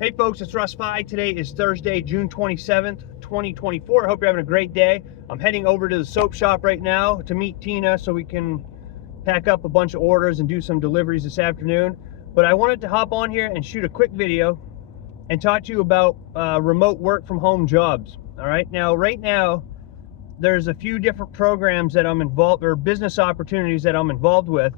Hey folks, it's Russ Pye. Today is Thursday, June 27th, 2024. I hope you're having a great day. I'm heading over to the soap shop right now to meet Tina so we can pack up a bunch of orders and do some deliveries this afternoon. But I wanted to hop on here and shoot a quick video and talk to you about remote work from home jobs. All right, right now, there's a few different programs that I'm involved, or business opportunities that I'm involved with,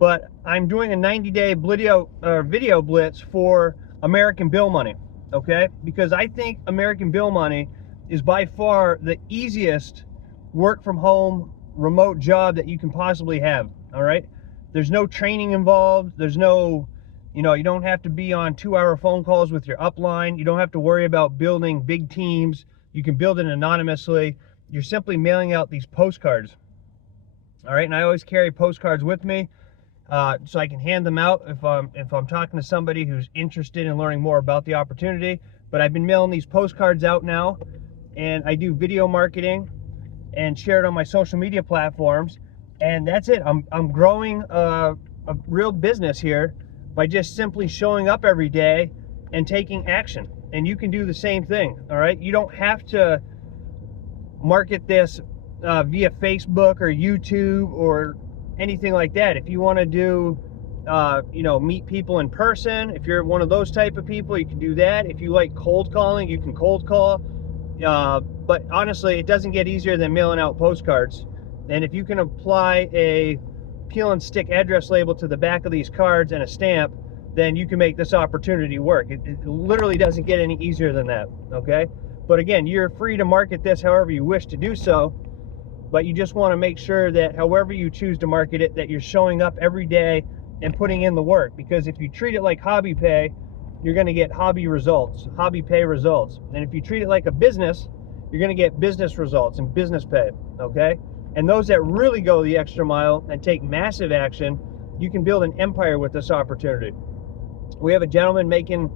but I'm doing a 90-day video blitz for American Bill Money, okay? Because I think American Bill Money is by far the easiest work from home remote job that you can possibly have, all right? There's no training involved. There's no, you don't have to be on 2-hour phone calls with your upline. You don't have to worry about building big teams. You can build it anonymously. You're simply mailing out these postcards, all right? And I always carry postcards with me so I can hand them out if I'm talking to somebody who's interested in learning more about the opportunity. But I've been mailing these postcards out now, and I do video marketing and share it on my social media platforms, and that's it. I'm growing a real business here by just simply showing up every day and taking action. And you can do the same thing, all right? You don't have to market this via Facebook or YouTube or anything like that. If you want to do meet people in person, if you're one of those type of people, you can do that. If you like cold calling, you can cold call, but honestly, it doesn't get easier than mailing out postcards. And if you can apply a peel and stick address label to the back of these cards and a stamp, then you can make this opportunity work. It literally doesn't get any easier than that, okay? But again, you're free to market this however you wish to do so, but you just want to make sure that however you choose to market it, that you're showing up every day and putting in the work. Because if you treat it like hobby pay, you're going to get hobby results, hobby pay results. And if you treat it like a business, you're going to get business results and business pay, okay? And those that really go the extra mile and take massive action, you can build an empire with this opportunity. We have a gentleman making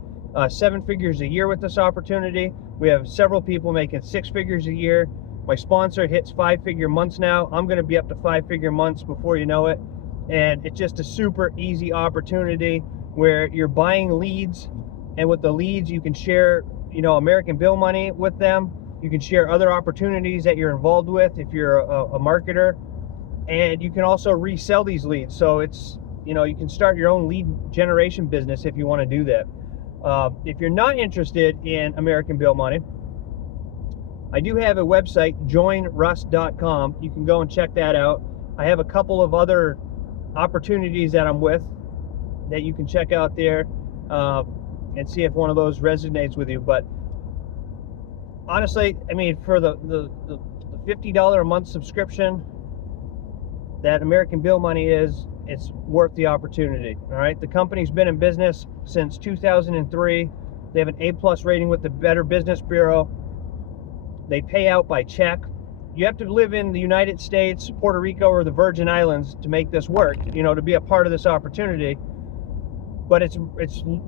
7 figures a year with this opportunity. We have several people making 6 figures a year. My sponsor hits 5-figure months now. I'm going to be up to 5-figure months before you know it. And it's just a super easy opportunity where you're buying leads, and with the leads you can share, American Bill Money with them. You can share other opportunities that you're involved with if you're a marketer, and you can also resell these leads. So it's, you can start your own lead generation business if you want to do that. If you're not interested in American Bill Money, I do have a website, joinruss.com. You can go and check that out. I have a couple of other opportunities that I'm with that you can check out there and see if one of those resonates with you. But honestly, I mean, for the $50 a month subscription that American Bill Money is, it's worth the opportunity, all right? The company's been in business since 2003. They have an A+ rating with the Better Business Bureau. They pay out by check. You have to live in the United States, Puerto Rico, or the Virgin Islands to make this work, to be a part of this opportunity. But it's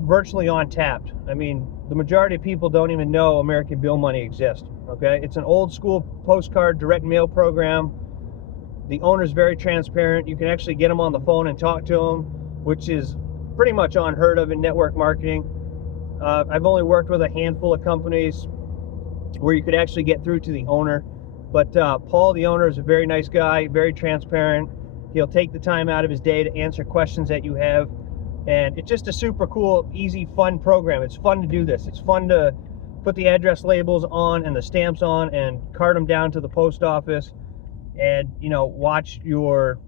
virtually untapped. I mean, the majority of people don't even know American Bill Money exists, okay? It's an old school postcard direct mail program. The owner's very transparent. You can actually get them on the phone and talk to them, which is pretty much unheard of in network marketing. I've only worked with a handful of companies where you could actually get through to the owner. But Paul, the owner, is a very nice guy, very transparent. He'll take the time out of his day to answer questions that you have. And it's just a super cool, easy, fun program. It's fun to do this. It's fun to put the address labels on and the stamps on and cart them down to the post office and, watch your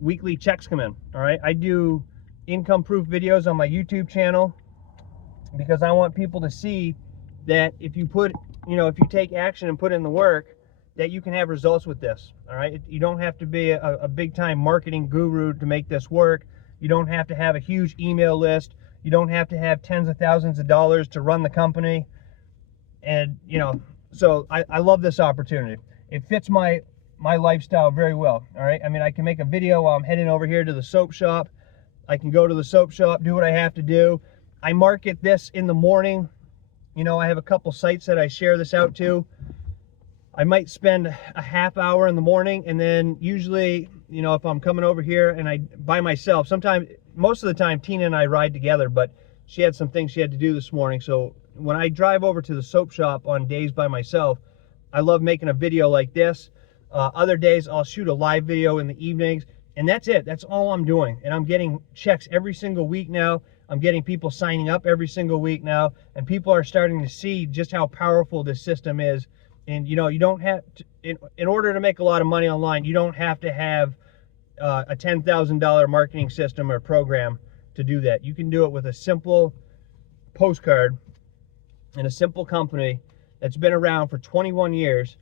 weekly checks come in, all right? I do income proof videos on my YouTube channel because I want people to see that if you take action and put in the work, that you can have results with this, all right? You don't have to be a big-time marketing guru to make this work. You don't have to have a huge email list. You don't have to have tens of thousands of dollars to run the company. And, so I love this opportunity. It fits my lifestyle very well, all right? I mean, I can make a video while I'm heading over here to the soap shop. I can go to the soap shop, do what I have to do. I market this in the morning. I have a couple sites that I share this out to. I might spend a half hour in the morning, and then usually, if I'm coming over here and by myself, sometimes, most of the time, Tina and I ride together, but she had some things she had to do this morning. So when I drive over to the soap shop on days by myself, I love making a video like this. Other days I'll shoot a live video in the evenings, and that's it. That's all I'm doing. And I'm getting checks every single week now. I'm getting people signing up every single week now, and people are starting to see just how powerful this system is. And you know, you don't have to, in order to make a lot of money online, you don't have to have a $10,000 marketing system or program to do that. You can do it with a simple postcard and a simple company that's been around for 21 years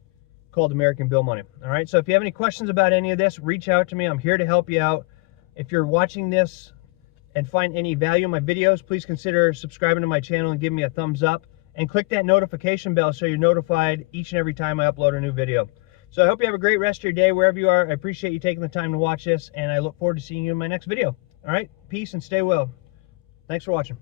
called American Bill Money. All right, so if you have any questions about any of this, reach out to me. I'm here to help you out. If you're watching this and find any value in my videos, please consider subscribing to my channel and give me a thumbs up, and click that notification bell so you're notified each and every time I upload a new video. So I hope you have a great rest of your day wherever you are. I appreciate you taking the time to watch this, and I look forward to seeing you in my next video. All right, peace and stay well. Thanks for watching.